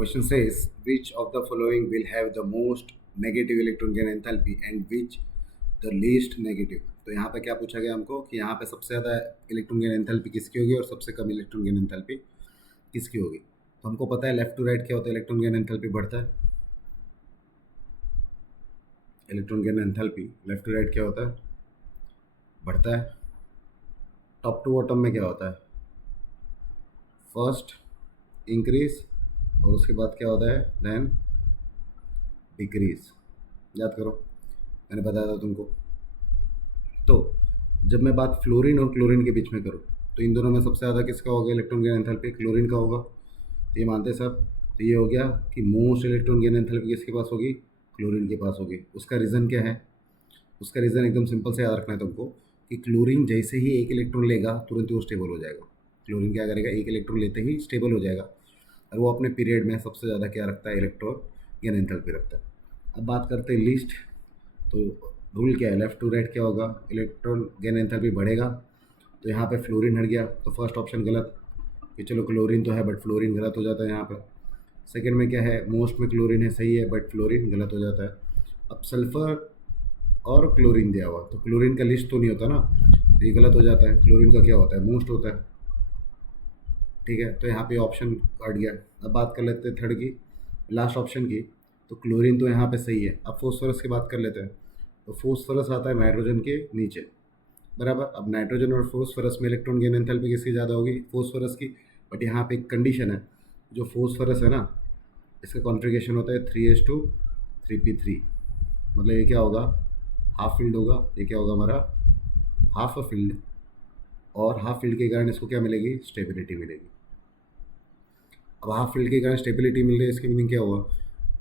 Question says which of the following will have the most negative electron gain enthalpy and which the least negative। तो यहाँ पे क्या पूछा गया हमको कि यहाँ पे सबसे ज़्यादा इलेक्ट्रॉन गेन एंथैल्पी किसकी होगी और सबसे कम इलेक्ट्रॉन गेन एंथैल्पी किसकी होगी। तो हमको पता है लेफ्ट टू राइट क्या होता है, इलेक्ट्रॉन गेन एंथैल्पी बढ़ता है, electron gain enthalpy left to right क्या होता है, बढ़ता है। टॉप टू बॉटम में क्या होता है, फर्स्ट इंक्रीज और उसके बाद क्या होता है देन डिक्रीज। याद करो मैंने बताया था तुमको। तो जब मैं बात फ्लोरीन और क्लोरीन के बीच में करूँ तो इन दोनों में सबसे ज़्यादा किसका होगा इलेक्ट्रॉन गेन एंथैल्पी, क्लोरीन का होगा। तो ये मानते सब। तो ये हो गया कि मोस्ट इलेक्ट्रॉन गेन एंथैल्पी किसके पास होगी, क्लोरीन के पास होगी। उसका रीज़न क्या है, उसका रीज़न एकदम सिंपल से याद रखना है तुमको कि क्लोरीन जैसे ही एक इलेक्ट्रॉन लेगा तुरंत ही वो स्टेबल हो जाएगा। क्लोरीन क्या करेगा, एक इलेक्ट्रॉन लेते ही स्टेबल हो जाएगा और वो अपने पीरियड में सबसे ज़्यादा क्या रखता है, इलेक्ट्रॉन गेन एंथैल्पी रखता है। अब बात करते हैं लीस्ट। तो रूल क्या है, लेफ्ट टू राइट क्या होगा, इलेक्ट्रॉन गेन एंथैल्पी बढ़ेगा। तो यहाँ पे फ्लोरीन हट गया तो फर्स्ट ऑप्शन गलत, कि चलो क्लोरीन तो है बट फ्लोरीन गलत हो जाता है यहाँ पर। सेकंड में क्या है, मोस्ट में क्लोरीन है, सही है, बट फ्लोरीन गलत हो जाता है। अब सल्फर और क्लोरीन दिया हुआ, तो क्लोरीन का लिस्ट तो नहीं होता ना, तो ये गलत हो जाता है। क्लोरीन का क्या होता है, मोस्ट होता है। ठीक है, तो यहाँ पे ऑप्शन हट गया। अब बात कर लेते हैं थर्ड की, लास्ट ऑप्शन की। तो क्लोरीन तो यहाँ पे सही है। अब फोस्फोरस की बात कर लेते हैं। तो फोस्फोरस आता है नाइट्रोजन के नीचे, बराबर। अब नाइट्रोजन और फोस्फोरस में इलेक्ट्रॉन गेन एंथैल्पी किसकी ज़्यादा होगी, फोस्फोरस की। बट यहाँ पे एक कंडीशन है, जो फोस्फोरस है ना इसका कॉन्फ़िगरेशन होता है 3s2 3p3। मतलब ये क्या होगा, हाफ फील्ड होगा। ये क्या होगा हमारा, हाफ अ फील्ड। और हाफ फील्ड के कारण इसको क्या मिलेगी, स्टेबिलिटी मिलेगी। अब हाफ फील्ड के कारण स्टेबिलिटी मिल रही है, इसकी मीनिंग क्या हुआ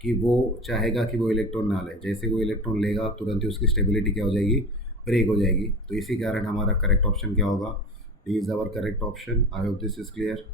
कि वो चाहेगा कि वो इलेक्ट्रॉन ना ले। जैसे वो इलेक्ट्रॉन लेगा तुरंत ही उसकी स्टेबिलिटी क्या हो जाएगी, ब्रेक हो जाएगी। तो इसी कारण हमारा करेक्ट ऑप्शन क्या होगा, D is our correct option. I hope this is clear.